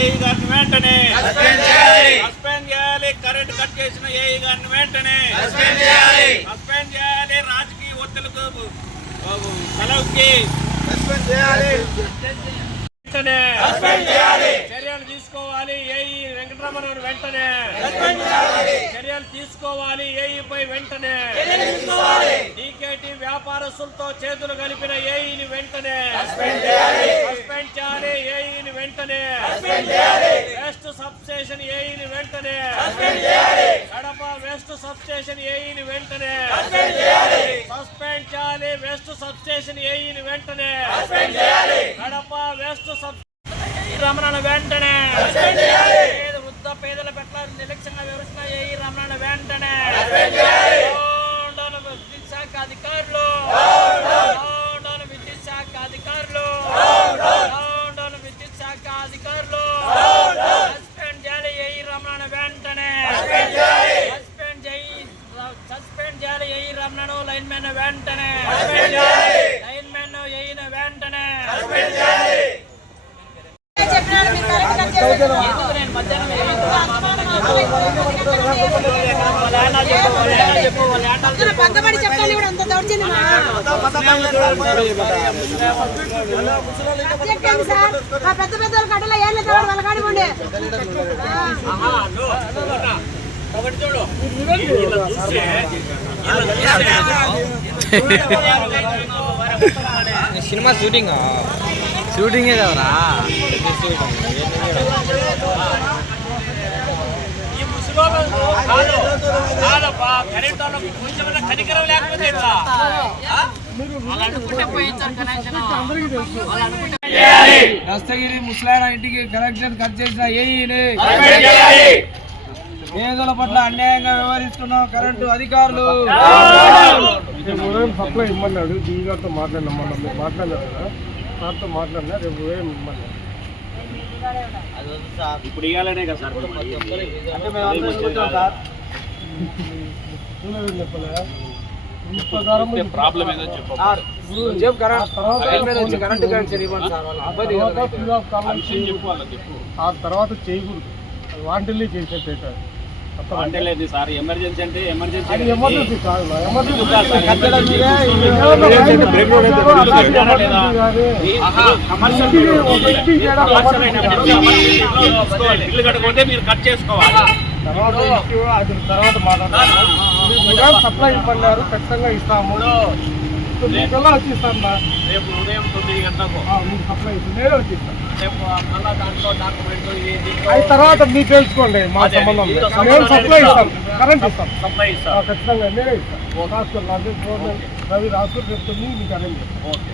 AE గారిని వెంటనే suspend చేయాలి. సస్పెండ్ చేయాలి కరెంట్ కట్ చేసిన ఏఈ గారిని వెంటనే సస్పెండ్ చేయాలి. సస్పెండ్ చేయాలి రాజకీయ ఒత్తిళ్ళకు సెలవుకి సస్పెండ్ చేయాలి. వెంటనే సస్పెండ్ చేయాలి. చర్యలు తీసుకోవాలి ఏఈ వెంకటరమణ వెంటనే సస్పెండ్ చేయాలి. చర్యలు తీసుకోవాలి ఏఈపై వెంటనే తీసుకోవాలి. వ్యాపారస్తులతో చేతులు కలిపిన ఏఈని వెంటనే సస్పెండ్ చేయాలి. ఏఈని వెంటనే. వెస్ట్ సబ్ స్టేషన్ ఏఈని వెంటనే. కడప వెస్ట్ సబ్ స్టేషన్ ఏఈని వెంటనే సస్పెండ్ చేయాలి. వెస్ట్ సబ్ స్టేషన్ ఏఈని వెంటనే. కడప వెస్ట్ సబ్ రమణ వెంటనే పేదల పట్ల నిర్లక్ష్యంగా వివరిస్తున్న ఏఈ రమణ వెంటనే అధికారులు డౌన్ డౌన్ డౌన్ విద్యుత్ శాఖ అధికారులు డౌన్ డౌన్. డౌన్ డౌన్ విద్యుత్ శాఖ అధికారులు డౌన్ డౌన్. సస్పెండ్ చేయాలి ఏఈ రమణ వెంటనే సస్పెండ్ చేయాలి. సస్పెండ్ చేయి సస్పెండ్ చేయాలి ఏఈ రమణను లైన్ మ్యాన్ వెంటనే సస్పెండ్ చేయాలి. లైన్ మ్యాన్ ఏఈన వెంటనే సస్పెండ్ చేయాలి. చెప్పినాడు మీరు కరెక్ట్గా చేశారు. ఎందుకు నేను మధ్యాహ్నం ఏమీ అనుమానం వాళ్ళ ఆయన చెప్పు వాళ్ళ కూడా అంత సార్? ఆ పెద్ద పెద్ద కట్టలో ఏం లేదు వాళ్ళ కాడి ఉండే. ఒకటి చూడు వీళ్ళ చూస్తే సినిమా షూటింగ్ షూటింగే కదరా ఈ ముసలోళ్ళు కాదు కాదప్పా కరెంట్ వాళ్ళకి కొంచెమైనా కనికరం లేకపోతే ఎట్లా ఆ? వాళ్ళు అనుకుంటే పోయించారు కనెక్షన్ వాళ్ళు అనుకుంటే దస్తగిరి ముసలాయన ఇంటికి కనెక్షన్ కట్ చేసిన చేయాలి. పేదల పట్ల అన్యాయంగా వ్యవహరిస్తున్న కరెంటు అధికారులు. ఉదయం సప్లై ఇమ్మన్నాడు డీజీ గారితో మాట్లాడినా మొన్న మీరు మాట్లాడినారు కదా సార్తో మాట్లాడినా రేపు ఉదయం ఇమ్మన్నాడు ఇప్పుడు ఇవ్వాలనే కదా సార్ అంటే మేము అందరం కూర్చోం సార్. చూడలేదు చెప్పలే? ఈ ప్రకారం ప్రాబ్లం ఏదో చెప్పు. ఆ తర్వాత చేయకూడదు. అది వాంటిల్లీ చేసేట్టు అంటే లేదు సార్ ఎమర్జెన్సీ అంటే ఎమర్జెన్సీ అది ఎమర్జెన్సీ కాదు కట్టుకుంటే మీరు కట్ చేసుకోవాలి. తర్వాత సప్లై ఇవ్వన్నారు ఖచ్చితంగా ఇస్తాము. మీకల్లా వచ్చి ఇస్తాం నా రేపు ఉదయం తొమ్మిది గంటలకు. మీకు సప్లై ఇస్తాం నేనే వచ్చి ఇస్తాను రేపు మళ్ళా దాంట్లో డాక్యుమెంట్ అది తర్వాత మీరు తెలుసుకోండి మా సంబంధం మేము సప్లై. ఇస్తాం కరెంట్ ఇస్తాం. సప్లై ఆ, ఇస్తారు ఖచ్చితంగా నేనే ఇస్తాను రాసుకోండి రవి రాసుకోండి రేపు తొమ్మిది మీకు అరేంజ్ చేస్తాం ఓకే.